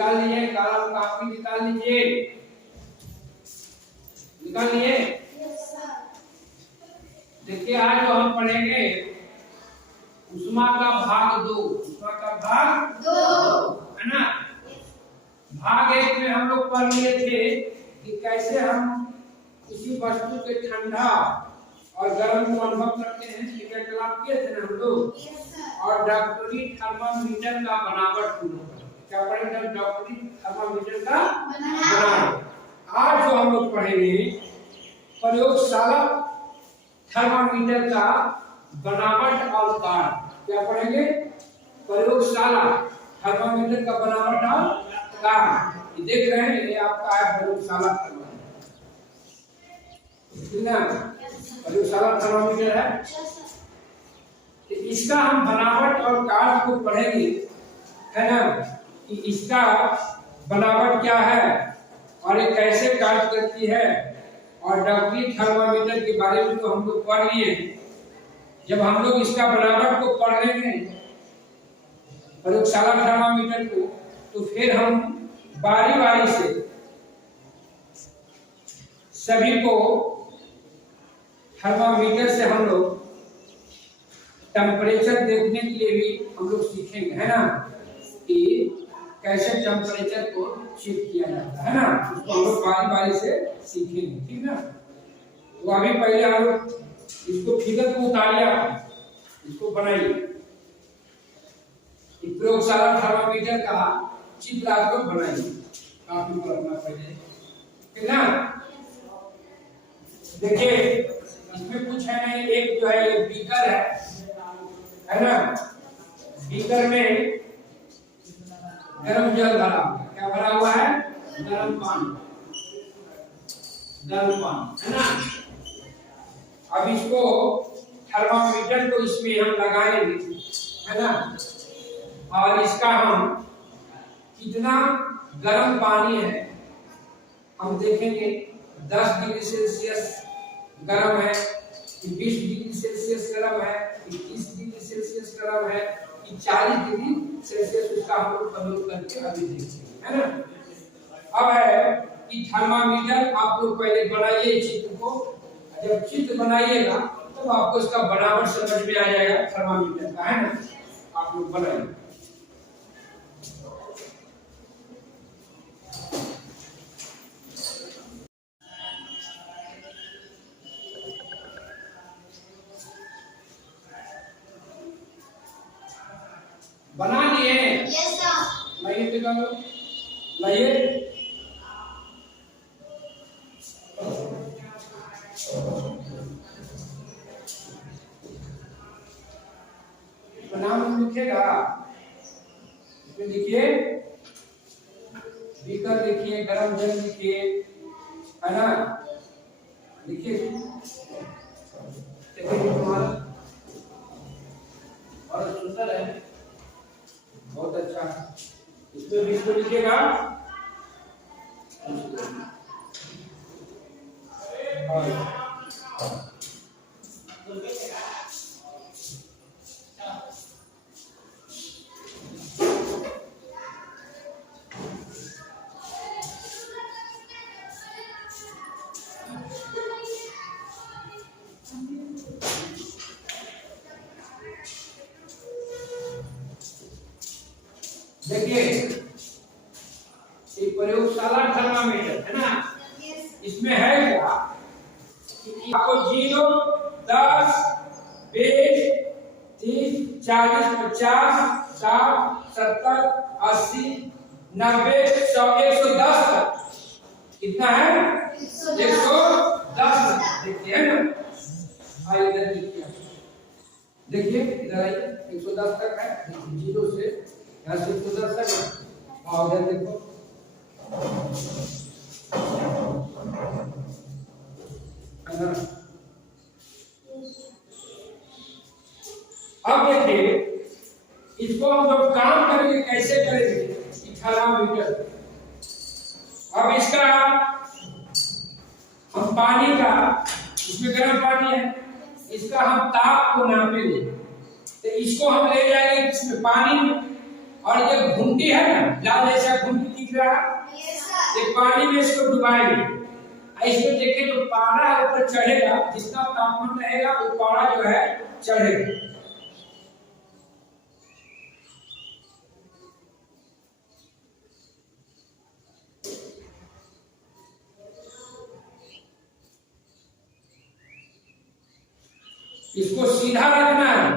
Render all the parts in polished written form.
निकाल लिए, कलम कापी निकाल लीजिए, निकाल लिए। देखिए आज जो हम पढ़ेंगे उष्मा का भाग 2, उष्मा का भाग 2 है ना। भाग 1 में हम लोग पढ़ लिए थे कि कैसे हम किसी वस्तु के ठंडा और गर्म को अनुभव करते हैं, ये क्लास किए थे ना हम लोग। और डॉक्टरी थर्मामीटर का बनावट क्या पढ़ेंगे, डॉक्टरी थर्मामीटर का बनावट। आज जो हम लोग पढ़ेंगे प्रयोगशाला थर्मामीटर का बनावट और कार्य। क्या पढ़ेंगे, प्रयोगशाला थर्मामीटर का बनावट और कार्य। देख रहे हैं ये आपका है प्रयोगशाला थर्मामीटर, प्रयोगशाला थर्मामीटर है। तो इसका हम बनावट और कार्य को पढ़ेंगे, है ना, कि इसका बनावट क्या है और ये कैसे कार्य करती है। और डॉक्टरी थर्मामीटर के बारे में तो हम लोग पढ़ लिए। जब हम लोग इसका बनावट को पढ़ लेंगे प्रयोगशाला थर्मामीटर को, तो फिर हम बारी बारी से सभी को थर्मामीटर से हम लोग टेम्परेचर देखने के लिए भी हम लोग सीखेंगे, है ना, कि कैसे टेम्परेचर को चेक किया जाता है ना। उसको हम लोग बारी बारी से सीखेंगे, ठीक ना। तो अभी पहले हम लोग इसको फिगर को उतारिए, इसको बनाइए। प्रयोगशाला थर्मामीटर का चित्र आप लोग बनाइए, काफी पर अपना पहले, ठीक ना। देखिए इसमें कुछ है नहीं, एक जो है ये बीकर है ना। बीकर में गर्म जल भरा, क्या भरा हुआ है, गर्म पानी, गर्म पानी, है ना। अब इसको थर्मामीटर को इसमें हम लगाएंगे, है ना, और इसका हम कितना गर्म पानी है हम देखेंगे। 10 डिग्री सेल्सियस गर्म है, 20 डिग्री सेल्सियस गर्म है, 21 डिग्री सेल्सियस गर्म है, 40 डिग्री सेल्सियस उसका हम लोग प्रयोग करके अभी देखते हैं, है ना। अब है कि थर्मामीटर आप लोग पहले बनाइए चित्र को। जब चित्र बनाइएगा तब तो आपको इसका बनावट समझ में आ जाएगा थर्मामीटर का, है ना। आप लोग बनाइए। बना लिए? Yes sir. लाइए दिखा लो, लाइए। नाम लिखेगा, इसमें लिखिए बीकर, लिखिए गर्म जल, लिखिए, है ना, लिखिए। तुम्हारा और सुंदर है, बहुत अच्छा है। इसमें भी इसको लिखिएगा, देखिए एक प्रयोगशाला थर्मामीटर है ना। इसमें है क्या कि आपको 0, 10, 20, 30, 40, 50, 60, 70, 80, 90, 100, 110 तक। कितना है, 110। देखिए है ना, आइए इधर देखिए, इधर आइए, 110 तक है, 0 से यहाँ से 110 तक। और इधर देखो, अब देखिए इसको हम जब काम करेंगे कैसे करेंगे, थर्मामीटर। अब इसका हम पानी का, इसमें गर्म पानी है, इसका हम ताप को नापेंगे। तो इसको हम ले जाएंगे इसमें पानी में, और ये घुंडी है ना, लाल जैसा घुंडी दिख रहा है? ये पानी में इसको डुबाएंगे, इसमें देखें तो पारा ऊपर चढ़ेगा, जितना तापमान रहेगा वो पारा जो है चढ़ेगा। इसको सीधा रखना है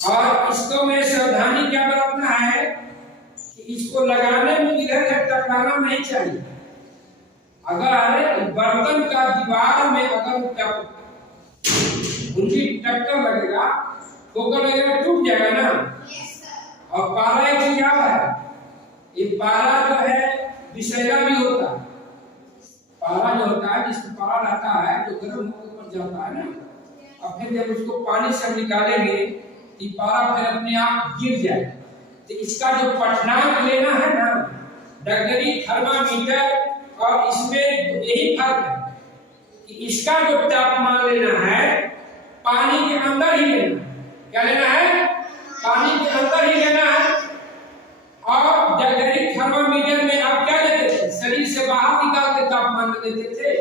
और इसको में सावधानी क्या बरतना है कि इसको लगाने में इधर टकराना नहीं चाहिए। अगर बर्तन का दीवार में अगर टक्कर लगेगा, ठोकर लगेगा, टूट जाएगा ना। और पारा एक चीज क्या है, ये पारा जो है विषैला भी होता है। पारा जो होता है, जिसमें पारा रहता है जो गर्म होकर जाता है ना, और फिर जब उसको पानी से निकालेंगे कि पारा फिर अपने आप गिर जाए। तो इसका जो पठनांक लेना है ना, डगरी थर्मामीटर और इसमें यही फर्क है कि इसका जो तापमान लेना है पानी के अंदर ही लेना। क्या लेना है? पानी के अंदर ही लेना है। और डगरी थर्मामीटर में आप क्या लेते थे? शरीर से बाहर निकाल के तापमान लेते थे,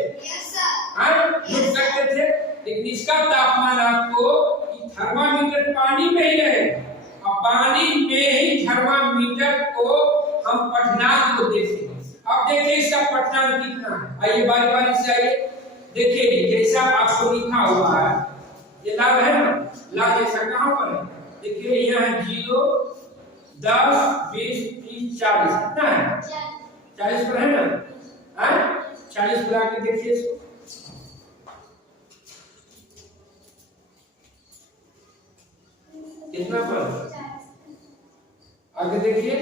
लुट सकते थे। लेकिन इसका तापमान आपको थर्मामीटर पानी में ही रहेगा और पानी में ही थर्मामीटर को हम पठनांक को देखेंगे। अब देखिए इसका पठनांक कितना है। आइए बारी बारी से आइए देखिए, जैसा आपको लिखा हुआ है ये लाभ है ना, लाभ जैसा कहाँ पर है देखिए, यहाँ 0, 10, 20, 30, 40 कितना है? 40 पर है ना। 40 पर आके देखिए इसको, कितना पर आगे देखिए,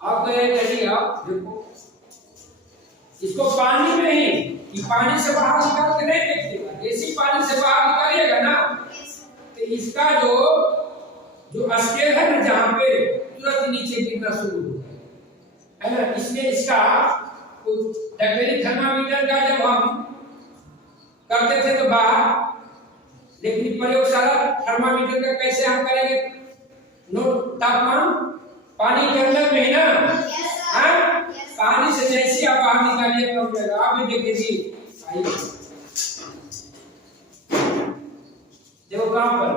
आप कहिए, आप देखो इसको पानी में ही, कि पानी से बाहर निकाल के नहीं देखिएगा, ऐसी पानी से बाहर निकालिएगा ना तो इसका जो स्केल है ना, जहाँ पे तुरंत नीचे गिरना शुरू हो है ना। इसलिए इसका डगरी थर्मामीटर का जब हम करते थे तो बाहर, लेकिन प्रयोगशाला थर्मामीटर का कैसे हम करेंगे? तापमान पानी के अंदर में ना, पानी से जैसे आप बाहर निकालिए कम जाएगा। आप भी देखिए जी, देखो कहाँ पर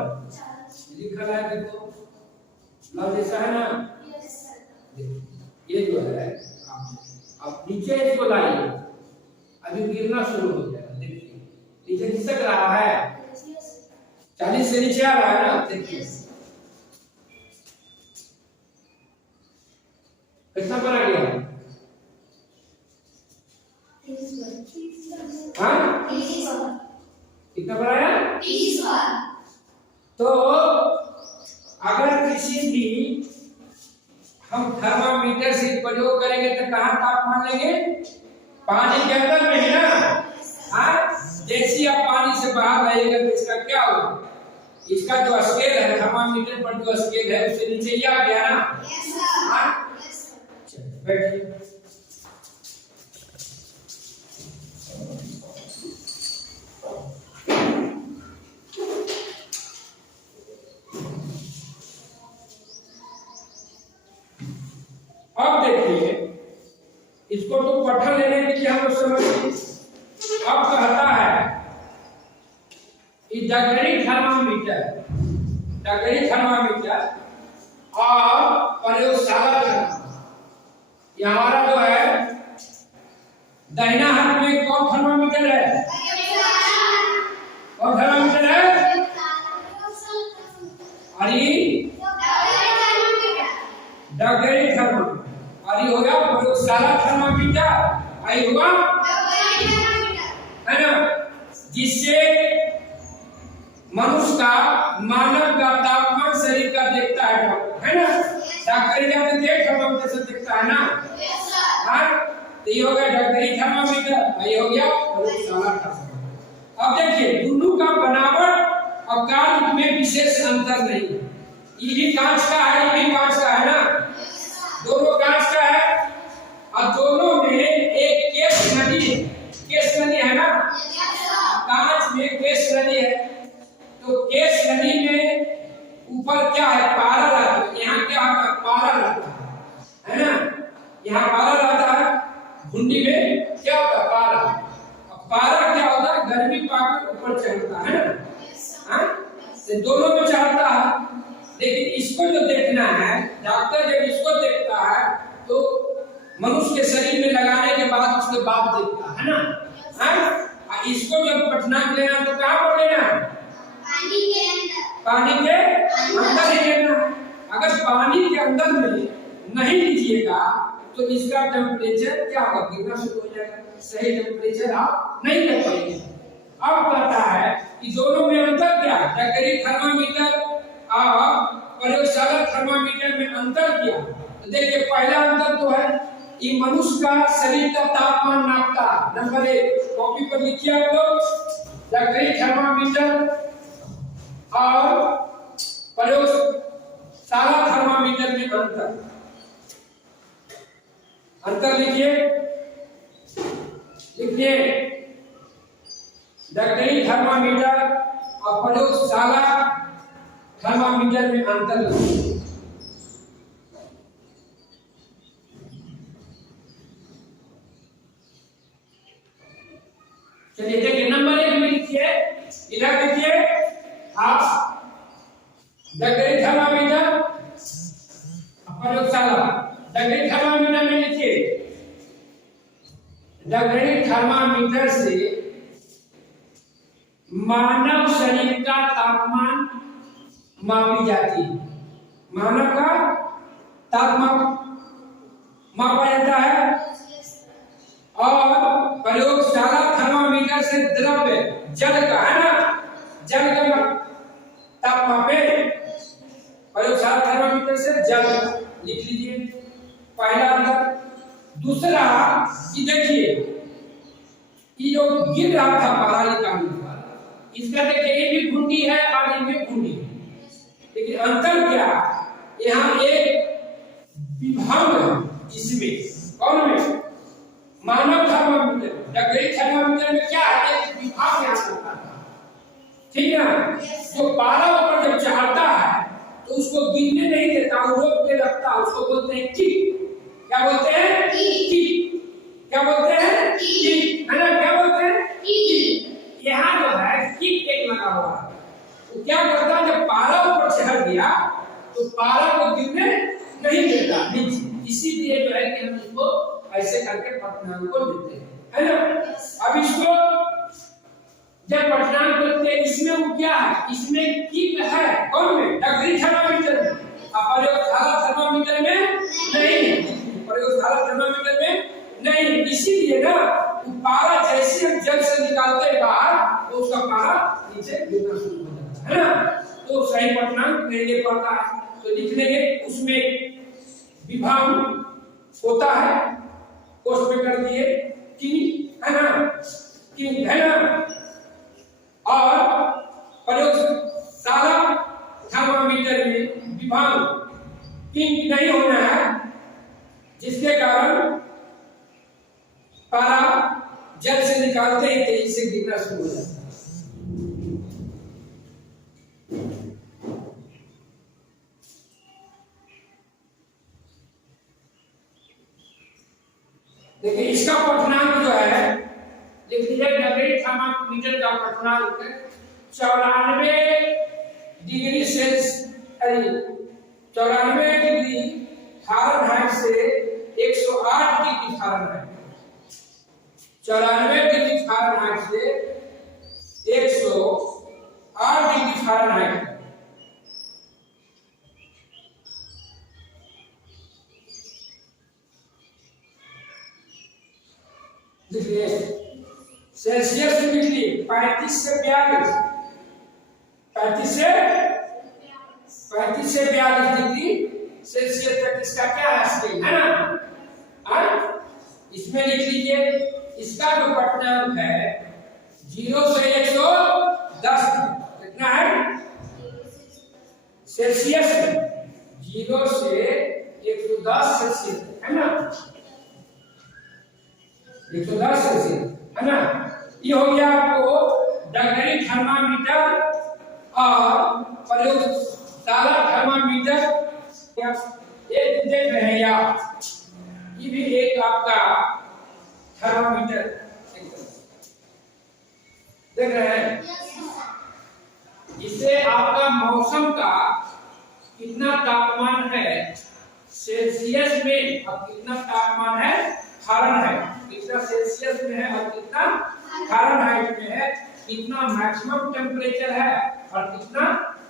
लिखा है, देखो लव जैसा है ना, ये जो है अब नीचे इसको लाइए, अभी गिरना शुरू हो जाएगा। देखिए नीचे खिसक रहा है, 40 से नीचे आ रहा है ना, देखिए कितना पर आ गया? कितना पर आया? तो अगर किसी भी हम थर्मामीटर से प्रयोग करेंगे तो कहाँ तापमान लेंगे? पानी के अंदर में है ना। जैसे आप पानी से बाहर आएगा तो इसका क्या होगा? इसका जो स्केल है, थर्मामीटर पर जो स्केल है उससे नीचे ही आ गया ना। बैठिए, अब देखिए इसको तो पठन लेने के लिए हम लोग समझिए। अब कहता है कि डगरी थर्मामीटर और प्रयोगशाला थर्मामीटर, हमारा जो है दाहिना हाथ में कौन थर्मामीटर है? कौन थर्मामीटर है? अरे डगरी थर्मामीटर, अरे होगा प्रयोगशाला थर्मामीटर, आई होगा है ना, जिससे मनुष्य का, मानव का तापमान शरीर का देखता है डॉक्टर, है ना। डॉक्टर जब देख थर्मामीटर से देखता है ना। तो ये हो गया डगरी थर्मामीटर, ये हो गया प्रयोगशाला थर्मामीटर। अब देखिए दोनों का बनावट और कार्य में विशेष अंतर नहीं है। ये भी कांच का है, ये भी कांच का है ना, दोनों कांच का है और दोनों में एक केस नली है ना। कांच में केश नदी है, तो केश नदी में ऊपर क्या है, पारा रहता है। यहाँ क्या होता है, पारा रहता है ना, यहाँ पारा रहता है, घुंडी में क्या होता है, पारा। अब पारा क्या होता है, गर्मी पाकर ऊपर चढ़ता है ना, तो दोनों में चढ़ता है। लेकिन इसको जो देखना है, डॉक्टर जब इसको देखता है तो मनुष्य के शरीर में लगाने के बाद उसके बाद देखता है ना, इसको जब पटनाक लेना तो कहाँ पर लेना है, पानी के अंदर ही लेना है। अगर पानी के अंदर में नहीं लीजिएगा तो इसका टेम्परेचर क्या होगा, गिरना शुरू हो जाएगा, सही टेम्परेचर आप नहीं ले पाएंगे। अब पता है कि दोनों में अंतर क्या है, डगरी थर्मामीटर और प्रयोगशाला थर्मामीटर में अंतर क्या। तो देखिए पहला अंतर तो है ये मनुष्य का शरीर का तापमान नापता है। नंबर 1 कॉपी पर लिखिए आप लोग, डगरी थर्मामीटर और प्रयोगशाला थर्मामीटर में अंतर लिखिए। डगरी थर्मामीटर और प्रयोगशाला थर्मामीटर में अंतर लिखिए। चलिए देखिए नंबर 1 में लिखिए, इधर लिखिए आप डगरी थर्मामीटर प्रयोगशाला। डगरी थर्मामीटर में लिखिए, डगरी थर्मामीटर से मानव शरीर का तापमान मापी जाती है, मानव का तापमान मापा जाता है। और प्रयोगशाला थर्मामीटर से द्रव्य जल का है ना, जल का ताप मापे, प्रयोगशाला थर्मामीटर से जल लिख लीजिए, पहला अंतर। दूसरा कि देखिए ये जो गिर रहा था पारा, इसका देखिए ये भी घुंडी है और ये भी घुंडी है, लेकिन अंतर क्या, यहाँ एक विभाग है इसमें, कौन में, मानव थर्मामीटर। डगरी थर्मामीटर में क्या है, एक विभाग यहाँ होता है, ठीक है ना। जो पारा ऊपर जब चढ़ता है तो उसको गिरने नहीं देता, वो रोक के रखता है, उसको बोलते हैं किक। क्या बोलते हैं, किक। क्या बोलते हैं, किक, है ना, क्या बोलते हैं, किक। यहाँ जो है किक एक लगा हुआ है, वो क्या करता है, जब पारा ऊपर चढ़ गया तो पारा को गिरने नहीं देता नीचे, इसीलिए जो है कि हम इसको ऐसे करके पटनाक को लेते हैं, है ना। अब इसको जब पटनाक बोलते हैं, इसमें वो क्या है, इसमें किक है, कौन में, डगरी थर्मामीटर में। प्रयोगशाला थर्मामीटर में नहीं, प्रयोगशाला थर्मामीटर में नहीं, इसीलिए ना पारा जैसे हम जल से निकालते हैं बाहर तो उसका पारा नीचे गिरना शुरू हो जाता है ना, तो सही पटनाक नहीं ले पाता है। तो लिख लेंगे, उसमें विभाग होता है, कोष्ठ में कर दिए कि, है ना, कि, है ना। और प्रयोगशाला थर्मामीटर में विभाग किंक नहीं होना है, जिसके कारण पारा जल से निकालते ही तेजी से गिरना शुरू हो जाता है। देखिए इसका पटनाक जो है, लिख लीजिए, डगरी थर्मामीटर का पटनाक 94 डिग्री सेल्सियस, 94 डिग्री फ़ारेनहाइट से 108 डिग्री फ़ारेनहाइट, 94 डिग्री फ़ारेनहाइट से 108 डिग्री फ़ारेनहाइट। देखिए सेल्सियस में लिखिए 35 से 42, 35 से 42 डिग्री सेल्सियस तक इसका क्या है, स्केल है ना। इसमें लिख लीजिए, इसका जो पटनाक है 0 से 110, कितना है सेल्सियस, 0 से 110 सेल्सियस, है ना, 110 सेल्सियस, है ना। ये हो गया आपको डगरी थर्मामीटर और प्रयोगशाला थर्मामीटर, ये देख रहे हैं आप, ये भी एक आपका थर्मामीटर देख रहे हैं। इससे आपका मौसम का कितना तापमान है सेल्सियस में और कितना तापमान है फ़ारेनहाइट, कितना सेल्सियस में है और कितना फ़ारेनहाइट में है, कितना मैक्सिमम टेम्परेचर है और कितना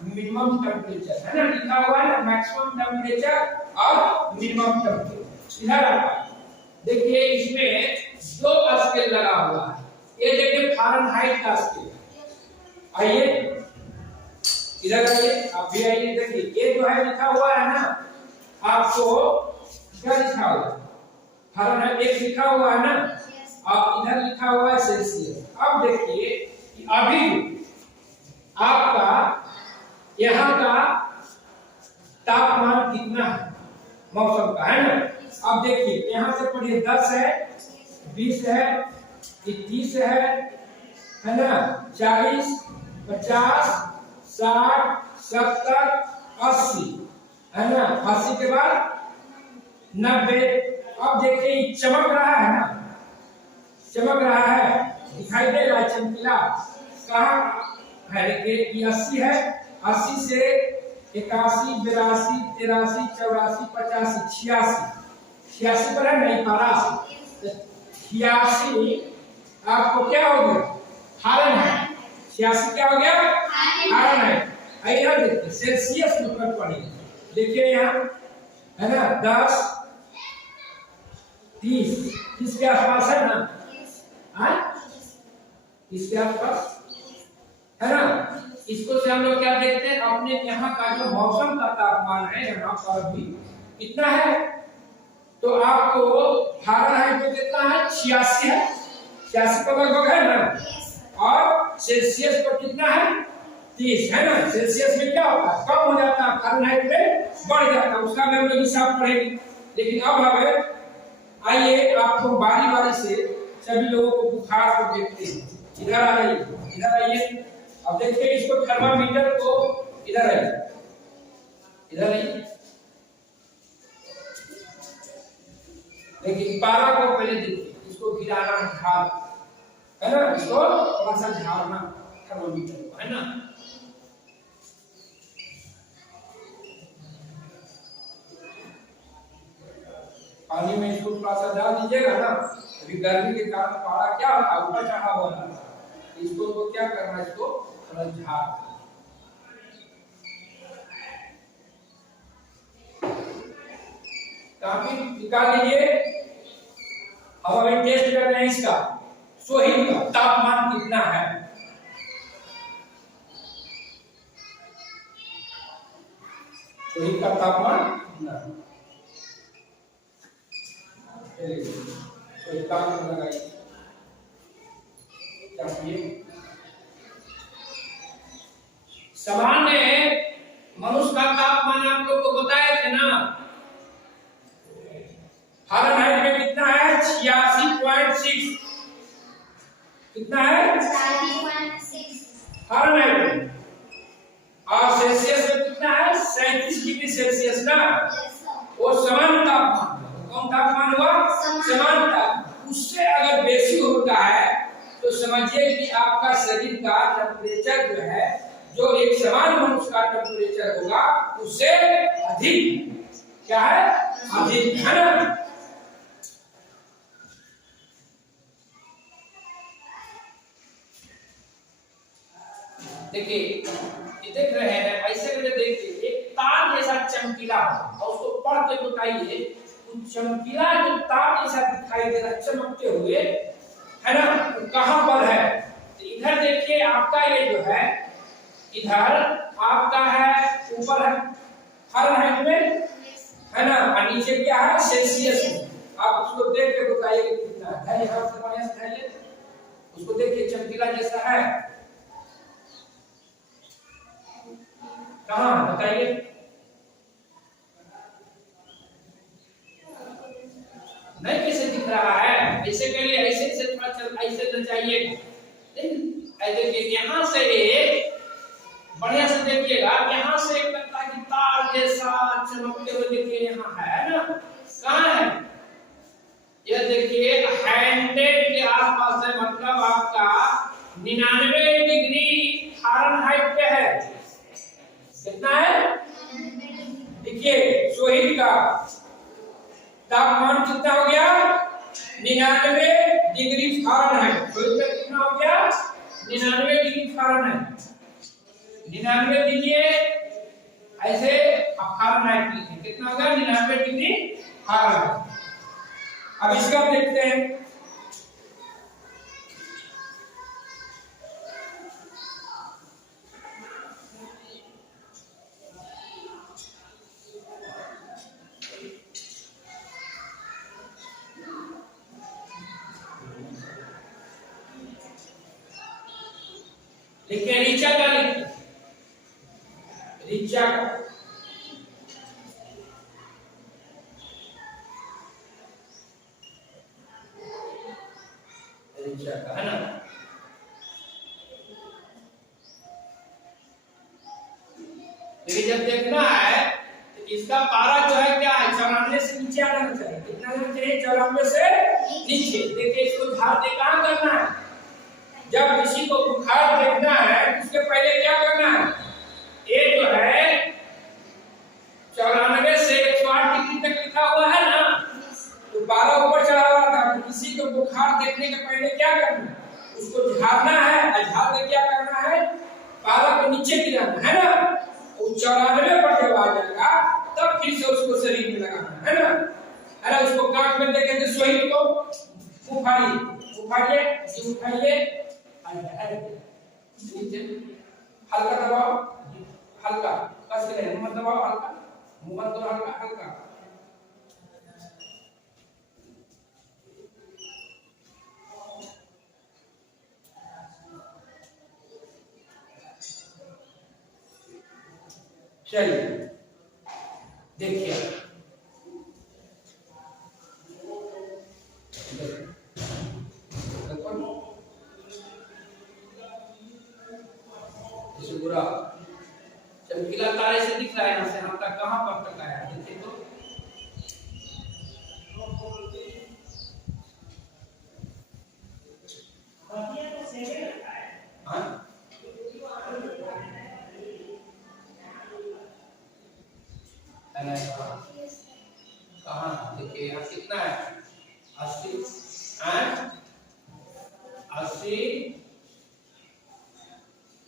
मिनिमम टेम्परेचर है ना, लिखा हुआ है ना, मैक्सिमम टेम्परेचर और मिनिमम टेम्परेचर। इधर आप देखिए, इसमें 2 स्केल लगा हुआ है। ये देखिए फ़ारेनहाइट का स्केल, आइए इधर आइए, आप भी आइए, देखिए ये जो है लिखा हुआ है ना, आपको क्या लिखा हुआ है, फ़ारेनहाइट एक लिखा हुआ है ना, और इधर लिखा हुआ है सेल्सियस। अब देखिए कि अभी आपका यहाँ का तापमान कितना है मौसम का, है ना। अब देखिए यहाँ से पढ़िए, 10 है, 20 है, 21 है ना, 40, 50, 60, 70, 80 है ना, 80 के बाद 90। अब देखिए चमक रहा है ना, चमक रहा है, दिखाई दे रहा है चमकीला, कहाँ है, देखिए 80 है, 80 से 81, 82, 83, 84, 85, 86 पर है नहीं पारा, 86 आपको क्या हो गया, फ़ारेनहाइट, 86 क्या हो गया, फ़ारेनहाइट। आइए देखिए सेल्सियस में फर्क पड़ेगा, देखिए यहाँ है ना, 10, 30 के आसपास है ना, इसके आसपास है ना। इसको से हम लोग क्या देखते हैं, अपने यहाँ का जो मौसम का तापमान है यहाँ पर भी कितना है, तो आपको फ़ारेनहाइट में कितना है, 86 है, 86 का लगभग है ना, और सेल्सियस पर कितना है, 30 है ना। सेल्सियस में क्या होता है, कम हो जाता है, फ़ारेनहाइट में बढ़ जाता है, उसका भी हम लोग हिसाब पढ़ेंगे। लेकिन अब हमें आइए आपको बारी बारी से सभी लोगों को बुखार को देखते हैं। इधर आ जाइए, इधर आइए, अब देखिए इसको थर्मामीटर को, इधर आइए, इधर आइए, देखिए पारा को पहले देखिए, इसको गिराना झाड़ है ना, इसको थोड़ा सा झाड़ना थर्मामीटर को, है ना। पानी में इसको थोड़ा सा डाल दीजिएगा ना, अभी गर्मी के कारण पारा क्या होता है, ऊपर चढ़ा हुआ रहता है, इसको तो क्या करना है, इसको थोड़ा झाड़, काफी निकाल लीजिए। अब अभी टेस्ट कर रहे हैं इसका सोहिल का तापमान कितना है, सोहिल का तापमान कितना है, तो तापमान लगाइए, सामान्य मनुष्य का तापमान आप लोग को बताए थे ना, फ़ारेनहाइट में कितना है, 86.6, कितना है 86.6 फ़ारेनहाइट में, और सेल्सियस में कितना है, 37 डिग्री सेल्सियस ना, वो समान तापमान, कौन तापमान हुआ, समान तापमान। उससे अगर बेसी होता है तो समझिए कि आपका शरीर का टेम्परेचर जो है, जो एक समान मनुष्य का टेम्परेचर होगा उससे अधिक, क्या है, अधिक, है ना। देखिए ये देख रहे हैं, ऐसे करके देखिए, एक तार जैसा चमकीला और उसको पढ़ के बताइए, चमकीला जो तार जैसा दिखाई दे रहा चमकते हुए, है ना, तो कहां पर है, तो इधर देखिए आपका ये जो है, इधर आपका है, ऊपर है फ़ारेनहाइट में, है ना, और नीचे क्या है, सेल्सियस में। आप उसको देख के बताइए कितना है, यहाँ से बढ़िया से है, उसको देखिए चमकीला जैसा है, कहां बताइए, नहीं कैसे दिख रहा है, ऐसे करिए, ऐसे से थोड़ा चल, ऐसे चल जाइए, देखिए यहाँ से से एक बढ़िया से देखिएगा, यहाँ से एक लगता है कि तार जैसा चमकते हुए, देखिए यहाँ है ना, कहाँ है? ये देखिए हैंडेड के आसपास है, मतलब आपका 99 डिग्री फ़ारेनहाइट पे है। कितना है? देखिए सोहित का तापमान कितना हो गया? 99 डिग्री फ़ारेनहाइट। सोहित का कितना हो गया? 99 डिग्री फ़ारेनहाइट। 99 लीजिए, ऐसे फ़ारेनहाइट लीजिए, कितना होगा? 99 डिग्री फ़ारेनहाइट। अब इसका देखते हैं। लिखिए ऋचा का, लिखिए ऋचा का। ऋचा का है ना। लेकिन जब देखना है तो इसका पारा जो है क्या है? 94 से नीचे आना चाहिए। कितना आना चाहिए? 94 से नीचे। देखिए इसको झाड़ दे, कहाँ करना है? जब किसी को बुखार देखना है उसके पहले क्या करना है? ये जो है 94 से 108 डिग्री तक लिखा हुआ है ना, तो 12 ऊपर चढ़ा हुआ था। तो किसी को बुखार देखने के पहले क्या करना है? उसको झाड़ना है, और झाड़ के क्या करना है? 12 को नीचे गिराना है ना। वो 94 पर जब आ जाएगा तब फिर से उसको शरीर में लगाना है ना। अरे उसको काट में देखे तो सोहित को उठाइए, हल्का दबाओ, हल्का कस के नहीं, मत दबाओ, हल्का मुंह मत दो, हल्का हल्का। चलिए देखिए, पूरा चमकीला तारे से दिख रहा है, यहाँ से हम तक कहाँ पर तक आया? देखिए तो कहाँ? देखिए यहाँ कितना है? 80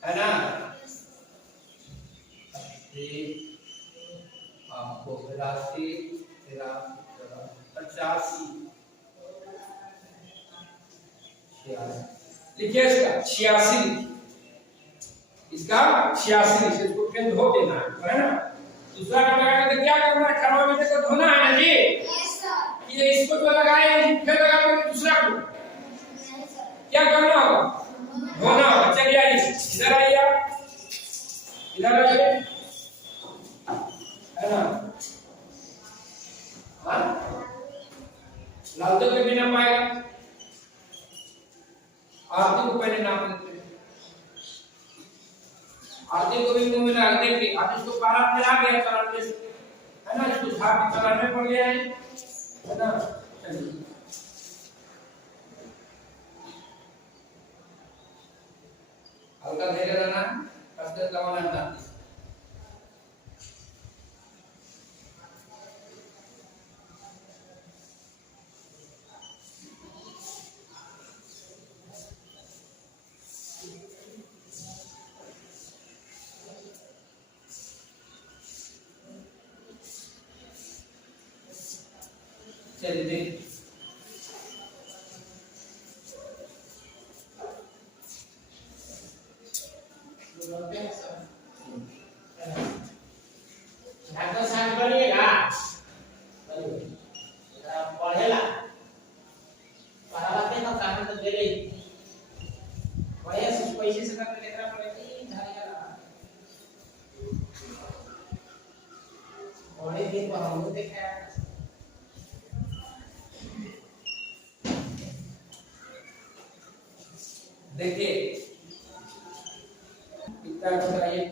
है ना। आपको 85 85 लिखिए, इसका 86, इसका 86, इसको फिर धो देना है ना। दूसरा का लगा के क्या करना है? थर्मामीटर को धोना है ना जी। ये इसको जो लगाए फिर लगा के दूसरा को क्या करना होगा? धोना होगा। चलिए आइए, इधर आइए, आप इधर आइए, है ना। हाँ, लाल तो कभी ना पाएगा। आरती को पहले नाप लेते हैं, आरती को भी मुंह में रख देंगे। अब इसको पारा पे आ गया 94 से, है ना। इसको झाड़ के 94 पड़ गया है ना। चलिए हल्का धैर्य रहना, कष्ट दबाना है। चलिए ढाका साफ करिएगा, पढ़ेला पढ़ाते तो काम तो दे रही बढ़िया से पैसे से करके लेकरा पड़े झाड़ेगा। और एक दिन को हम देखा देखिए कितना बताइए?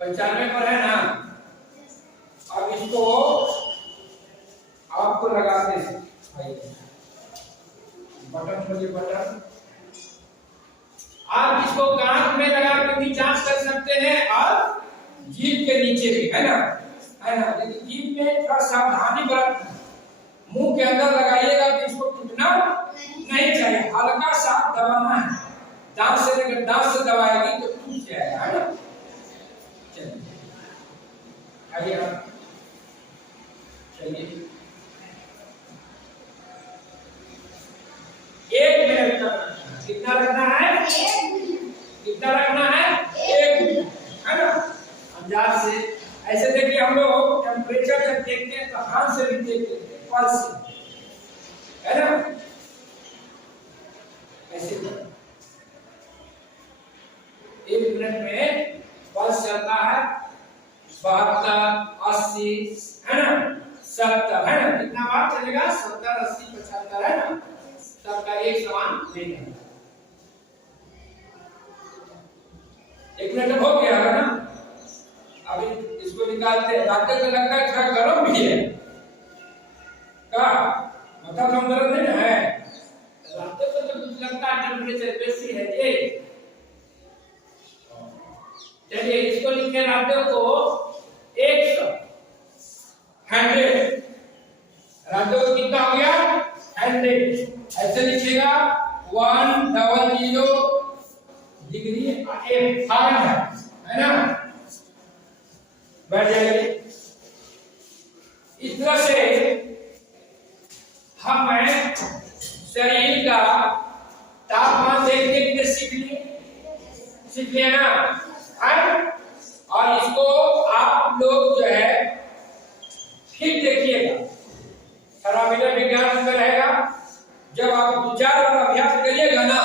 95 पर है ना। अब इसको आपको लगाते हैं बटन पर, ये बटन आप इसको कान में लगा के भी जांच कर सकते हैं और जीभ के नीचे भी, है ना, है ना। लेकिन जीभ में थोड़ा सावधानी बरतना, मुंह के अंदर लगाइएगा तो इसको टूटना नहीं चाहिए, हल्का सा दबाना है। दांत से दबाएगी तो टूट जाएगा, है ना। चलिए आइए आप, चलिए 1 मिनट तक। कितना रखना है? 1 मिनट। कितना रखना है? 1 मिनट, है ना। अंदाज से ऐसे देखिए, हम लोग टेम्परेचर जब देखते हैं तो हाथ से भी देखते हैं, पल्स से, है ना। ऐसे 1 मिनट में पल्स चलता है 72, 80, है ना, 70, है ना। कितना बार चलेगा? 70, 80, 75, है ना। सबका एक समान नहीं है। 1 मिनट हो गया है ना। अभी इसको निकालते हैं। डॉक्टर को लगता है थोड़ा गर्म भी है का, माथा कम दर्द नहीं है। डॉक्टर को तो कुछ लगता है टेम्परेचर बेसी है ये। चलिए इसको लिखे डॉक्टर को 100, 100। डॉक्टर को कितना हो गया? 100। ऐसे लिखिएगा 100 डिग्री फ़ारेनहाइट, है ना। बैठ जाइए। इस तरह से हम शरीर का तापमान देखने के लिए सीख लिया ना, है। और इसको आप लोग जो है फिर देखिएगा, थर्मामीटर विज्ञान में रहेगा। जब आप 2-4 बार अभ्यास करिएगा ना,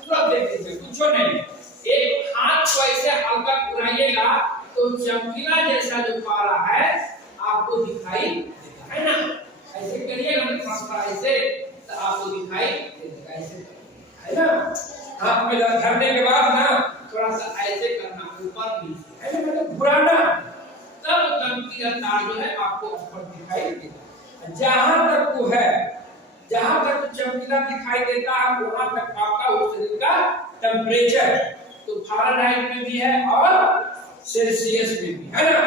तुरंत देख लीजिए, कुछ नहीं। एक हाथ को ऐसे हल्का घुराइएगा तो चमकीला जैसा जो पारा है आपको दिखाई देगा, है ना। ऐसे करिएगा ना थोड़ा ऐसे, तो आपको दिखाई देगा, ऐसे, है ना। हाथ में धरने के बाद ना थोड़ा सा ऐसे करना, ऊपर नीचे, है ना, मतलब घुराना, तब चमकीला तार जो है आपको ऊपर दिखाई देगा। जहां तक चमकीला दिखाई देता है वहां तक आपका उस शरीर का टेम्परेचर तो फ़ारेनहाइट में भी है और सेल्सियस में भी, है ना,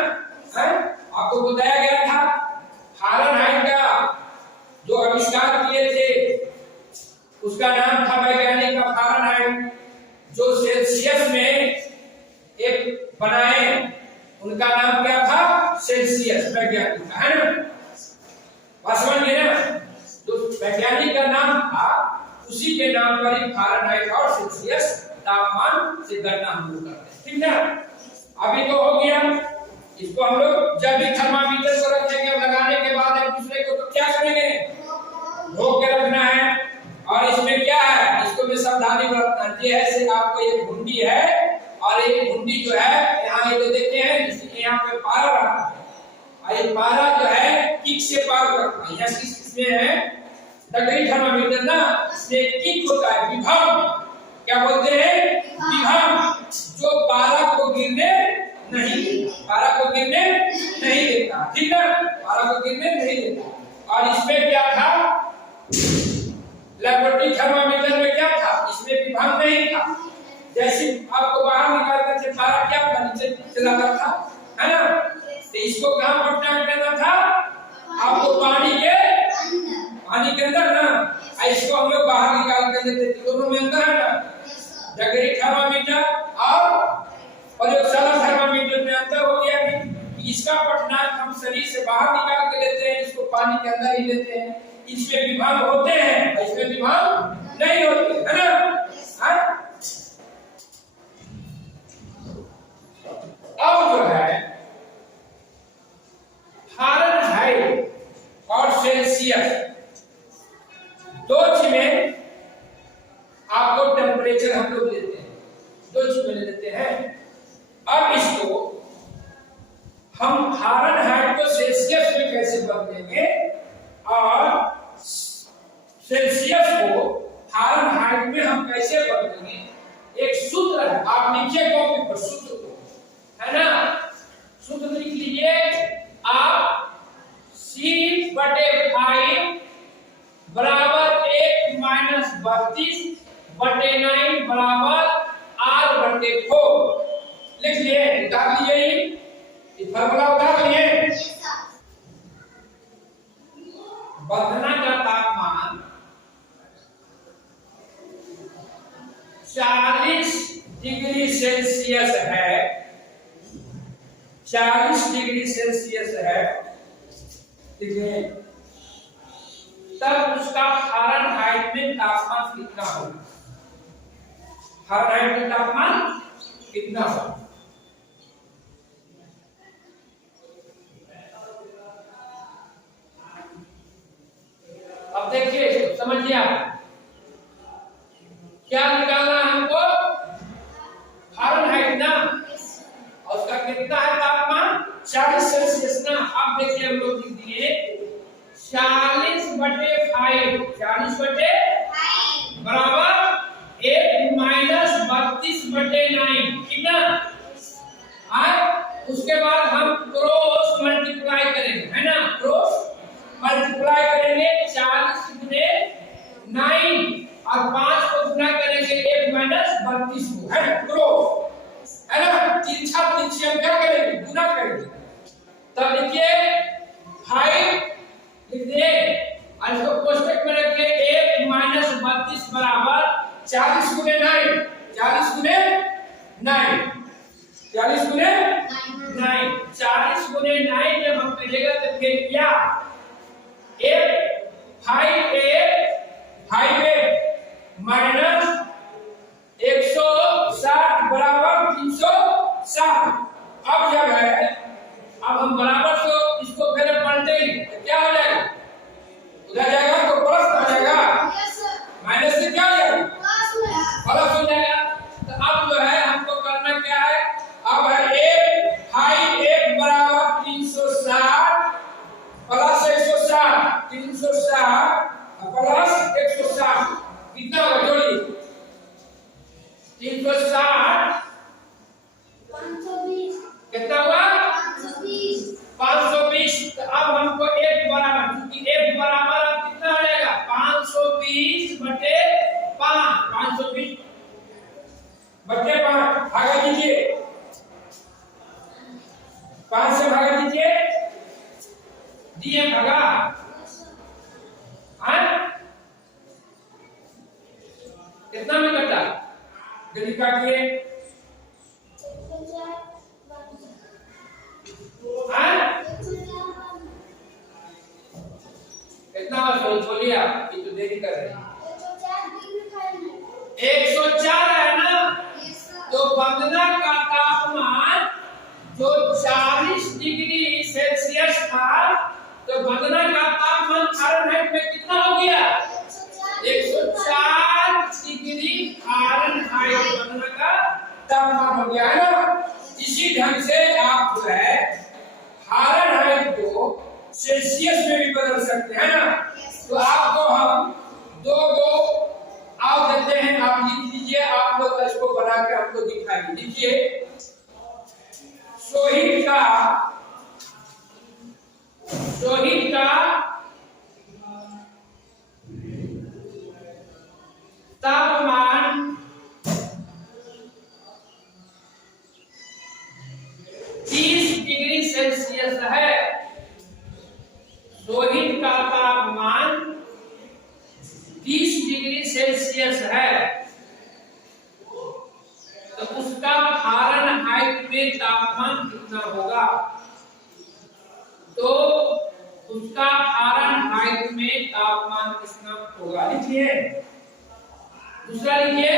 है। आपको बताया गया था फ़ारेनहाइट का जो आविष्कार किए थे उसका नाम था वैज्ञानिक का फ़ारेनहाइट। जो सेल्सियस में एक बनाए उनका नाम क्या था? सेल्सियस, वैज्ञानिक, है ना। समझ गए ना। जो वैज्ञानिक का नाम था उसी के नाम पर ही फ़ारेनहाइट और सेल्सियस तापमान से गणना हम लोग करते हैं, ठीक है। अभी तो हो गया। इसको हम लोग जब भी थर्मामीटर को रखेंगे लगाने के बाद एक दूसरे को तो क्या करेंगे? रोक के रखना है। और इसमें क्या है? इसको भी सावधानी बरतना है। जैसे आपको एक घुंडी है और एक घुंडी जो है यहाँ ये जो देखते हैं इसके यहाँ पे पारा रखा है, और ये पारा जो है किक से पार रखना है। यहाँ किसमें है? डगरी थर्मामीटर ना, इसमें किक होता है, विभव। क्या बोलते हैं? विभव, जो पारा को गिरने नहीं देता, ठीक है। पारा को गिरने नहीं देता। और इसमें क्या था? लेबोरेटरी थर्मामीटर में क्या था? इसमें विभव नहीं था। जैसे आपको बाहर निकालते थे पारा क्या था? नीचे चला जाता था, है ना। तो इसको कहां पटना करना था? आपको पानी के अंदर ना। इसको हम लोग बाहर निकाल कर लेते थे। दोनों में अंतर है ना। डगरी थर्मामीटर और प्रयोगशाला थर्मामीटर में अंतर हो गया कि इसका पटनाक हम शरीर से बाहर निकाल के लेते हैं, इसको पानी के अंदर ही लेते हैं। इसमें विभाग होते हैं, इसमें विभाग नहीं होते, है ना। अब जो है फ़ारेनहाइट और सेल्सियस दो चीज में आपको टेम्परेचर हम लोग लेते हैं, दो चीज में लेते हैं। अब इसको हम फ़ारेनहाइट को सेल्सियस में कैसे बदलेंगे और सेल्सियस को फ़ारेनहाइट में हम कैसे बदलेंगे? एक सूत्र है, आप नीचे कॉपी पर सूत्र को, है ना? सूत्र लिख लीजिए आप। C/5 बराबर 1 माइनस 32/9 बराबर R/4 लिख लिए, उतार लिए, ये फार्मूला उतार लिए। बंधना का तापमान 40 डिग्री सेल्सियस है, 40 डिग्री सेल्सियस है, ठीक है? तब उसका फ़ारेनहाइट में तापमान कितना होगा? फ़ारेनहाइट में तापमान कितना होगा? अब देखिए, समझिए आप क्या निकालना है हमको? फ़ारेनहाइट ना, और उसका कितना है तापमान? 40 सेल्सियस ना। अब देखिए हम लोग लिख दिए 40/5, 40/5 बराबर 1 माइनस 32/9 कितना? उसके बाद हम क्रॉस मल्टीप्लाई करेंगे, है ना? क्रॉस मल्टीप्लाई करेंगे 40 गुने 9 और 5 को गुना करेंगे 1 माइनस 32 को, है ना? क्रॉस, है ना? तिरछा तिरछी हम क्या करेंगे? गुना करेंगे। तब लिखिए 5 लिख दिए और इसको कोष्टक में रखिए 1 माइनस 32 बराबर 40 गुने 9, 40 गुने 9, 40 गुने 9, 40 गुने 9 जब हम करेंगे तो फिर क्या? 5 माइनस 160 बराबर 360। अब जब है, अब हम बराबर से इसको फिर पलटेंगे तो क्या हो जाएगा? उधर जाएगा तो प्लस हो जाएगा, माइनस से क्या हो जाएगा? प्लस हो जाएगा। तो अब जो है हमको करना क्या है? अब है 1 बराबर 360 प्लस 160, 360 प्लस 160 कितना होगा? जोड़िए 360 520 कितना हुआ? 520। तो अब हमको 1 बराबर, क्योंकि 1 बराबर अब कितना हो जाएगा? 520/5, 520/5 भागा दीजिए, 5 से भागा दीजिए, दिए भागा, कितना में कटा? जल्दी काटिए, कितना बोलिए आप, ये तो देरी कर रहे हैं। 104 है ना? तो बंधना का तापमान जो 40 डिग्री सेल्सियस था, तो बंधना का तापमान फ़ारेनहाइट में कितना हो गया? 104 डिग्री फ़ारेनहाइट बंधना का तापमान हो गया, है ना? इसी ढंग से आप जो है फ़ारेनहाइट को सेल्सियस में भी बदल सकते हैं ना? तो आपको हम दो आप देते हैं, आप लिख लीजिए, आप लोग इसको बना के हमको दिखाइए। लिखिए सोहित का तापमान 30 डिग्री सेल्सियस है। सोहित का तापमान 30 डिग्री सेल्सियस है, तो उसका फ़ारेनहाइट में तापमान कितना होगा? तो उसका फ़ारेनहाइट में तापमान कितना होगा? लिखिए, दूसरा लिखिए